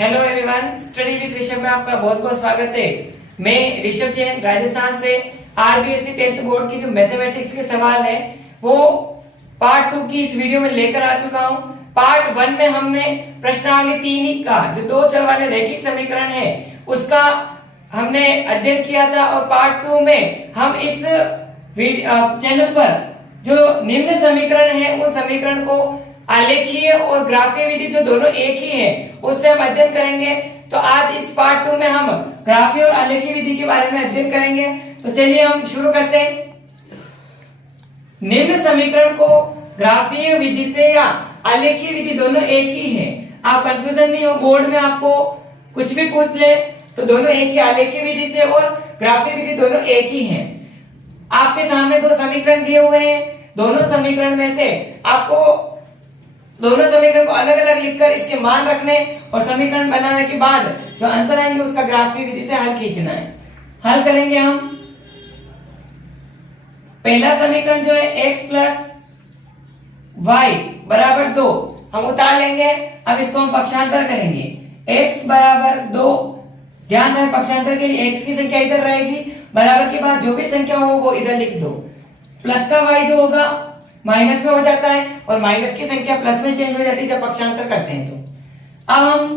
Hello everyone, study with Rishabh में आपका बहुत बहुत स्वागत है। मैं ऋषभ जैन राजस्थान से आरबीएससी टेस्ट बोर्ड की जो मैथमेटिक्स के सवाल है वो पार्ट 2 की इस वीडियो में लेकर आ चुका हूं। पार्ट 1 में हमने प्रश्नावली 3 का जो दो चर वाले रैखिक समीकरण है उसका हमने अध्ययन किया था और पार्ट 2 में हम इस चैनल पर जो निम्न समीकरण है उन समीकरण को आलेखीय और ग्राफीय विधि जो दोनों एक ही है उससे हम अध्ययन करेंगे। तो आज इस पार्ट 2 में हम ग्राफीय और आलेखीय विधि के बारे में अध्ययन करेंगे। तो चलिए हम शुरू करते हैं। निम्न समीकरण को ग्राफीय विधि से या आलेखीय विधि दोनों एक ही है, आप कंफ्यूजन नहीं हो। बोर्ड में आपको कुछ भी पूछ ले तो दोनों एक ही, आलेखीय विधि से और ग्राफीय विधि दोनों एक ही है। आपके सामने दो समीकरण दिए हुए हैं, दोनों समीकरण में से आपको दोनों समीकरण को अलग अलग लिखकर इसके मान रखने और समीकरण बनाने के बाद जो आंसर आएंगे उसका ग्राफीय विधि से हल खींचना है। हल करेंगे हम। पहला समीकरण जो है x प्लस वाई बराबर 2 हम उतार लेंगे। अब इसको हम पक्षांतर करेंगे। x बराबर 2, ध्यान रहे पक्षांतर के लिए x की संख्या इधर रहेगी, बराबर के बाद जो भी संख्या हो वो इधर लिख दो। प्लस का y जो होगा माइनस में हो जाता है और माइनस की संख्या प्लस में चेंज हो जाती है जब पक्षांतर करते हैं। तो अब हम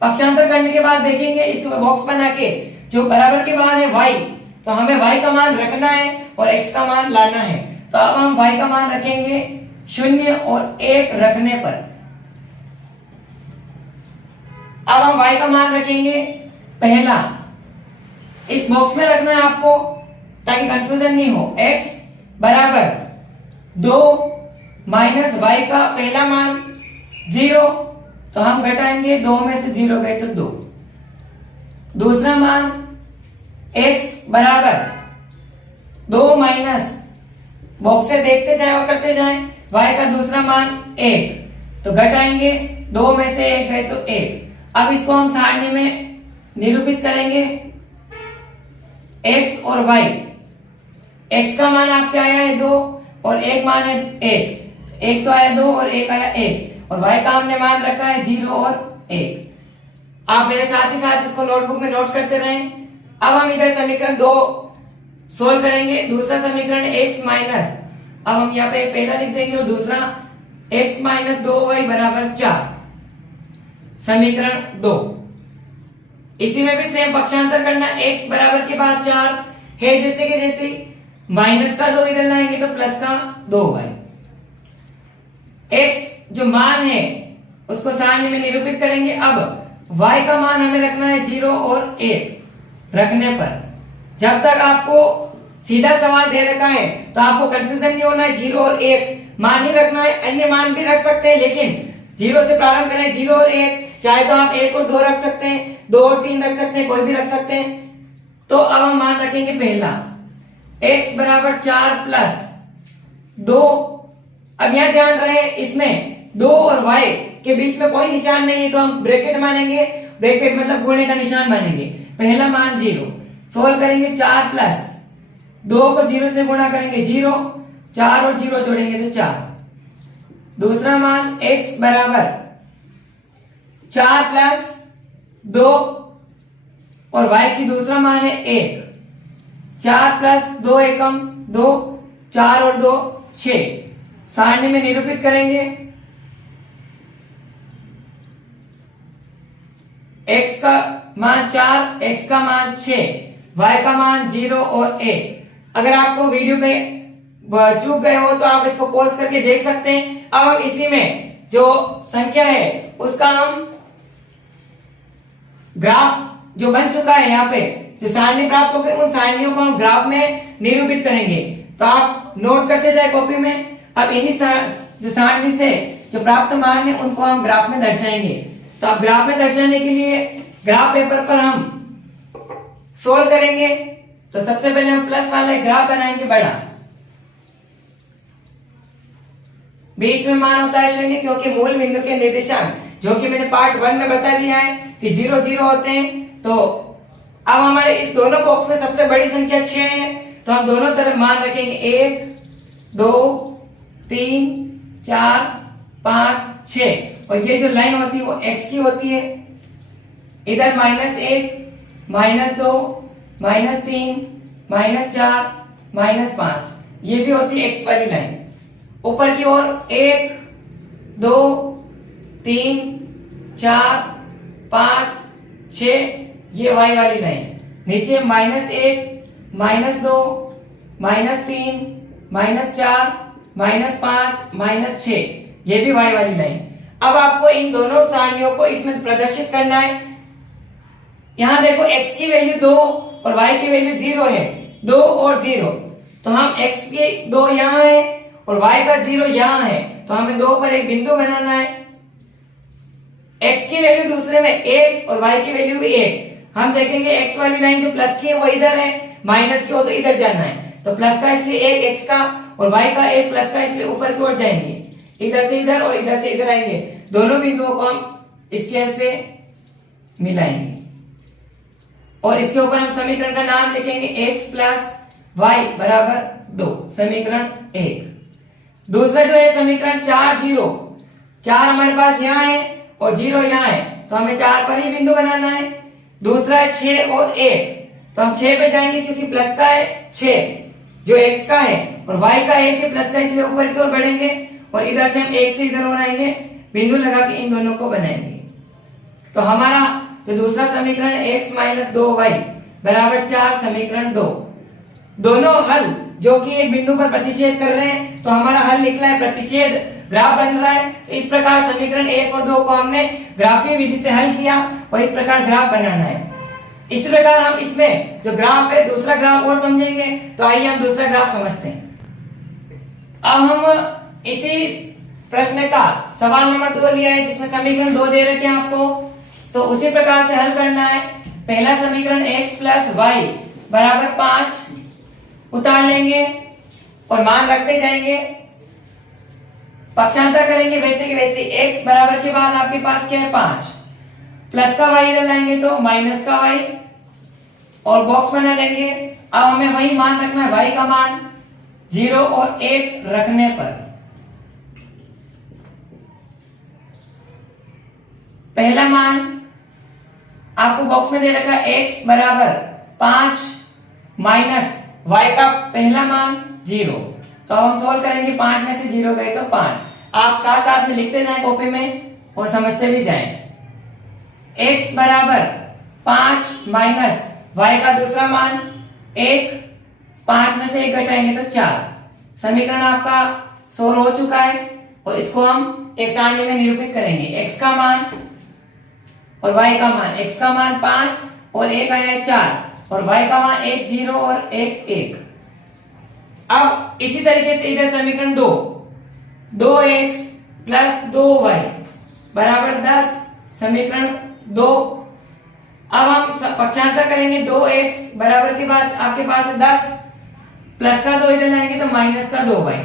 पक्षांतर करने के बाद देखेंगे इसको बॉक्स बना के जो बराबर के बाद है y, तो हमें y का मान रखना है और x का मान लाना है। तो अब हम y का मान रखेंगे 0 और 1 रखने पर। अब हम y का मान रखेंगे पहला, इस बॉक्स में रखना है आपको ताकि कंफ्यूजन नहीं हो। x बराबर 2 माइनस वाई का पहला मान 0, तो हम घटाएंगे 2 में से 0 गए तो 2। दूसरा मान x बराबर 2 माइनस, बॉक्स से देखते जाए और करते जाए, y का दूसरा मान 1, तो घटाएंगे 2 में से 1 गए तो 1। अब इसको हम सारणी में निरूपित करेंगे x और y। x का मान आपके आया है 2 और 1 मान है 1 तो आया 2 और 1 आया 1, और y का हमने मान रखा है 0 और 1। आप मेरे साथ ही साथ इसको नोटबुक में नोट करते रहें। अब हम इधर समीकरण 2 सोल्व करेंगे। दूसरा समीकरण x माइनस, अब हम यहाँ पे पहला लिख देंगे और दूसरा x माइनस 2y बराबर 4, समीकरण 2। इसी में भी सेम पक्षांतर करना। x बराबर के बाद 4 है जैसे कि जैसे, माइनस का 2 इधर लाएंगे तो प्लस का 2y। x जो मान है उसको सारणी में निरूपित करेंगे। अब y का मान हमें रखना है 0 और 1 रखने पर। जब तक आपको सीधा सवाल दे रखा है तो आपको कंफ्यूजन नहीं होना है, 0 और 1 मान ही रखना है। अन्य मान भी रख सकते हैं लेकिन 0 से प्रारंभ करें, 0 और 1, चाहे तो आप 1 और 2 रख सकते हैं, 2 और 3 रख सकते हैं, कोई भी रख सकते हैं। तो अब हम मान रखेंगे पहला x बराबर 4 प्लस 2। अब यहां ध्यान रहे इसमें 2 और y के बीच में कोई निशान नहीं है तो हम ब्रैकेट मानेंगे। ब्रैकेट मतलब गुणे का निशान मानेंगे। पहला मान 0, सोल्व करेंगे 4 प्लस 2 को 0 से गुणा करेंगे 0, 4 और 0 जोड़ेंगे तो 4। दूसरा मान x बराबर 4 प्लस 2 और y की दूसरा मान है 1, 4 प्लस 2 एकम 2, 4 और 2 6, सारणी में निरूपित करेंगे। x का मान 4, x का मान 6, y का मान 0 और 1। अगर आपको वीडियो पे चूक गए हो तो आप इसको पॉज करके देख सकते हैं। अब हम इसी में जो संख्या है उसका हम ग्राफ जो बन चुका है यहाँ पे जो सारणी प्राप्त हो गई उन सारणियों को हम ग्राफ में निरूपित करेंगे। तो आप नोट करते जाए कॉपी में। अब इन्हीं जो सारणी से जो प्राप्त मान है उनको हम ग्राफ में दर्शाएंगे। तो अब ग्राफ में दर्शाने के लिए ग्राफ पेपर पर हम सोल्व करेंगे। तो सबसे पहले हम प्लस वाला ग्राफ बनाएंगे बड़ा, बीच में मान होता है 0 क्योंकि मूल बिंदु के निर्देशांक जो कि मैंने पार्ट 1 में बता दिया है कि 0 0 होते हैं। तो अब हमारे इस दोनों बॉक्स में सबसे बड़ी संख्या 6 है तो हम दोनों तरफ मान रखेंगे 1 2 3 4 5 6, और ये जो लाइन होती है वो x की होती है। इधर -1, -2, -3, -4, -5, ये भी होती है x वाली लाइन। ऊपर की ओर 1, 2, 3, 4, 5, 6, ये y वाली लाइन। नीचे -1, -2, -3, -4, -5, -6, ये भी y वाली लाइन। अब आपको इन दोनों सारणियों को इसमें प्रदर्शित करना है। यहां देखो x की वैल्यू 2 और y की वैल्यू 0 है, 2 और 0, तो हम x की 2 यहां है और y का 0 यहां है, तो हमें 2 पर एक बिंदु बनाना है। x की वैल्यू दूसरे में 1 और y की वैल्यू भी 1। हम देखेंगे x वाली लाइन जो प्लस की है वो इधर है, माइनस की हो तो इधर जाना है, तो प्लस का इसलिए 1 x का और y का 1 प्लस का इसलिए ऊपर की ओर जाएंगे, इधर से इधर और इधर से इधर आएंगे। दोनों बिंदुओं को हम स्केल से मिलाएंगे और इसके ऊपर हम समीकरण का नाम लिखेंगे x प्लस वाई बराबर 2, समीकरण 1। दूसरा जो है समीकरण 4, 0, 4 हमारे पास यहाँ है और 0 यहाँ है, तो हमें 4 पर ही बिंदु बनाना है। दूसरा है 6 और 1, तो हम 6 पे जाएंगे क्योंकि प्लस का है 6 जो x का है और y का 1 है प्लस का, इसलिए ऊपर की ओर बढ़ेंगे और इधर से हम 1 से इधर और आएंगे, बिंदु लगा के इन दोनों को बनाएंगे। तो हमारा जो दूसरा समीकरण x माइनस 2y बराबर 4, समीकरण 2। दोनों हल जो कि एक बिंदु पर प्रतिच्छेद कर रहे हैं, तो हमारा हल लिखना है प्रतिच्छेद, ग्राफ बन रहा है। तो इस प्रकार समीकरण 1 और 2 को हमने ग्राफीय विधि से हल किया और इस प्रकार ग्राफ बनाना है। इस प्रकार हम इसमें जो ग्राफ है दूसरा ग्राफ और समझेंगे, तो आइए हम दूसरा ग्राफ समझते हैं। अब हम इसी प्रश्न का सवाल नंबर 2 लिया है जिसमें समीकरण 2 दे रखे हैं आपको, तो उसी प्रकार से हल करना है। पहला समीकरण x प्लस वाई बराबर 5 उतार लेंगे और मान रखते जाएंगे, पक्षांतर करेंगे वैसे कि वैसे। x बराबर के बाद आपके पास क्या है 5, प्लस का y इधर लाएंगे तो माइनस का y और बॉक्स बना लेंगे। अब हमें वही मान रखना है, y का मान 0 और 1 रखने पर पहला मान आपको बॉक्स में दे रखा है x बराबर 5 माइनस y का पहला मान 0, तो हम सॉल्व करेंगे, 5 में से 0 गए तो 5। आप साथ साथ में लिखते जाएं कॉपी में और समझते भी जाएं। x बराबर 5 माइनस y का दूसरा मान 1, 5 में से 1 घटाएंगे तो 4। समीकरण आपका सोल्व हो चुका है और इसको हम एक सारणी में निरूपित करेंगे। x का मान और y का मान, x का मान 5 और 1 आया है 4 और y का मान 1, 0 और 1, 1। अब इसी तरीके से इधर समीकरण 2, 2x प्लस 2y बराबर 10, समीकरण 2। अब हम पक्षांतर करेंगे, 2x बराबर के बाद आपके पास है 10, प्लस का 2 इधर लाएंगे तो माइनस का 2y।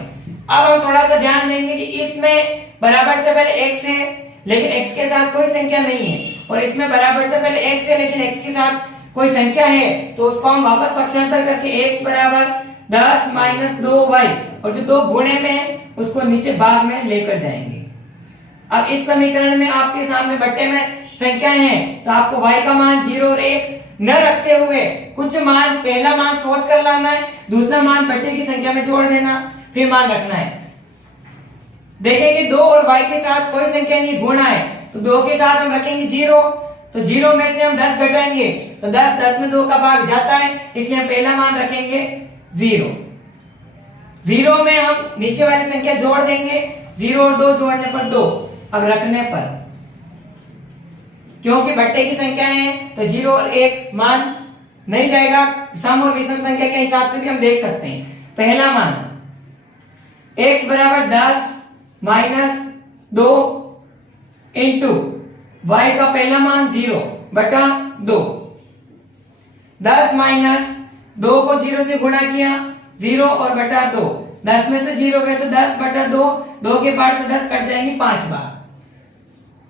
अब हम थोड़ा सा ध्यान देंगे कि इसमें बराबर से पहले x है लेकिन x के साथ कोई संख्या नहीं है, और इसमें बराबर से पहले x है लेकिन x के साथ कोई संख्या है, तो उसको हम वापस पक्षांतर करके x बराबर 10 माइनस 2y और जो 2 गुणे में है उसको नीचे भाग में लेकर जाएंगे। अब इस समीकरण में आपके सामने बट्टे में संख्याएं हैं, तो आपको y का मान 0 और 1 न रखते हुए कुछ मान, पहला मान सोच कर लाना है, दूसरा मान बट्टे की संख्या में जोड़ देना, फिर मान रखना है। देखेंगे 2 और y के साथ कोई संख्या नहीं, गुणा है, तो 2 के साथ हम रखेंगे 0, तो 0 में से हम 10 घटाएंगे तो 10 में 2 का भाग जाता है, इसलिए हम पहला मान रखेंगे 0। 0 में हम नीचे वाली संख्या जोड़ देंगे, 0 और 2 जोड़ने पर 2, अब रखने पर क्योंकि बट्टे की संख्या है तो 0 और 1 मान नहीं जाएगा, सम और विषम संख्या के हिसाब से भी हम देख सकते हैं। पहला मान x बराबर 10 माइनस 2 इंटू y का पहला मान 0 बटा 2, 10 माइनस 2 को 0 से गुणा किया, 0 और बटा 2, 10 में से 0 गए तो 10 बटा 2, 2 के पार्ट से 10 कट जाएंगे 5 बार।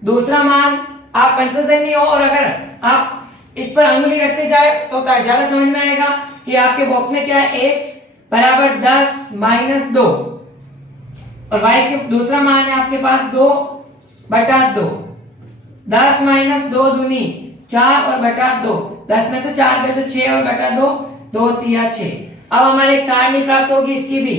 दूसरा मान आप कंफ्यूजन नहीं हो, और अगर आप इस पर अंगुली रखते जाए तो ज्यादा समझ में आएगा कि आपके बॉक्स में क्या है, x बराबर 10 माइनस 2 और y के दूसरा मान है आपके पास 2 बटा 2, 10 माइनस 2 दूनी 4 और बटा 2, 10 में से 4 गए तो 6 और बटा 2, 2 3 6। अब हमारे एक सारणी प्राप्त होगी इसकी भी,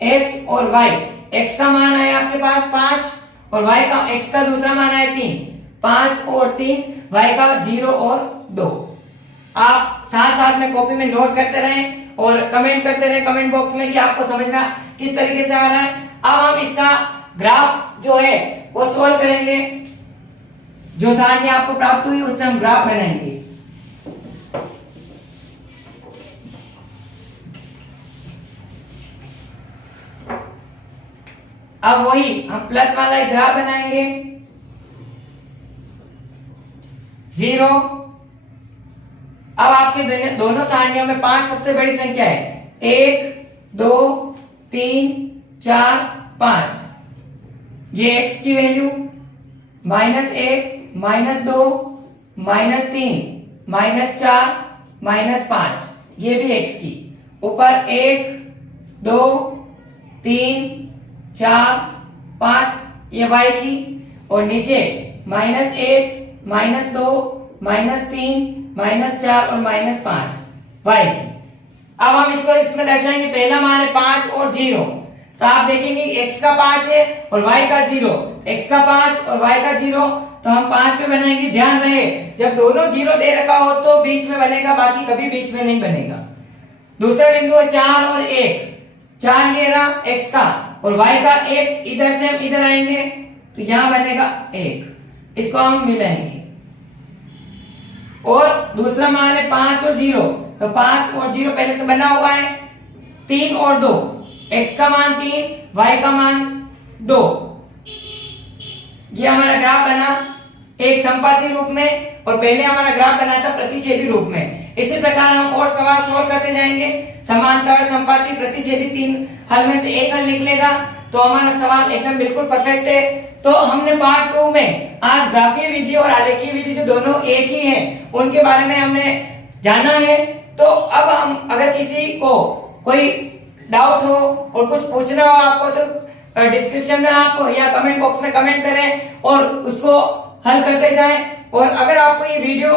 x और y। x का मान है आपके पास 5 और y का, x का दूसरा मान है 3, 5 और 3, y का 0 और 2। आप साथ साथ में कॉपी में नोट करते रहें और कमेंट करते रहें कमेंट बॉक्स में कि आपको समझ में किस तरीके से आ रहा है। अब हम इसका ग्राफ जो है वो सोल्व करेंगे, जो सारणी आपको प्राप्त हुई उससे हम ग्राफ बनाएंगे। अब वही हम प्लस वाला एक ग्राफ बनाएंगे, 0। अब आपके दोनों सारणियों में 5 सबसे बड़ी संख्या है, 1 2 3 4 5। ये x की वैल्यू -1 -2 -3 -4 -5, ये भी x की। ऊपर 1 2 3 4 5 ये y की, और नीचे -1 -2 -3 -4 और -5 y की। अब हम इसको इसमें दर्शाएंगे, पहला मान है 5 और 0, तो आप देखेंगे x का 5 है और y का 0, x का 5 और y का 0, तो हम 5 पे बनाएंगे। ध्यान रहे जब दोनों 0 दे रखा हो तो बीच में बनेगा, बाकी कभी बीच में नहीं बनेगा। दूसरा बिंदु है 4 और 1, 4 ये रहा x का और y का 1, इधर से हम इधर आएंगे तो यहां बनेगा 1, इसको हम मिलाएंगे। और दूसरा मान है 5 और 0, तो 5 और 0 पहले से बना हुआ है, 3 और 2, x का मान 3 y का मान 2। ये हमारा ग्राफ बना एक समपाती रूप में, और पहले हमारा ग्राफ बना था प्रतिच्छेदी रूप में। इसी प्रकार हम और सवाल सोल्व करते जाएंगे, समांतर समपाती प्रतिच्छेदी 3 हल में से एक हल निकलेगा तो हमारा सवाल एकदम बिल्कुल परफेक्ट है। तो हमने पार्ट 2 में आज ग्राफीय विधि और आलेखीय विधि जो दोनों एक ही हैं उनके बारे में हमने जाना है। तो अब हम अगर किसी को कोई डाउट हो और कुछ पूछना हो आपको तो डिस्क्रिप्शन में आप या कमेंट बॉक्स में कमेंट करें और उसको हल करते जाएं। और अगर आपको ये वीडियो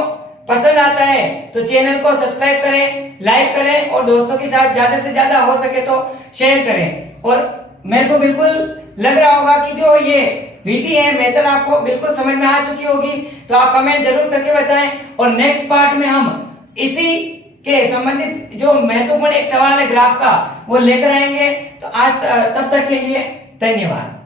पसंद आता है तो चैनल को सब्सक्राइब करें, लाइक करें और दोस्तों के साथ ज्यादा से ज्यादा हो सके तो शेयर करें। और मेरे को बिल्कुल लग रहा होगा कि जो ये विधि है, मेथड आपको बिल्कुल समझ में आ चुकी होगी, तो आप कमेंट जरूर करके बताएं। और नेक्स्ट पार्ट में हम इसी के संबंधित जो महत्वपूर्ण एक सवाल है ग्राफ का वो लेकर आएंगे। तो आज तब तक के लिए धन्यवाद।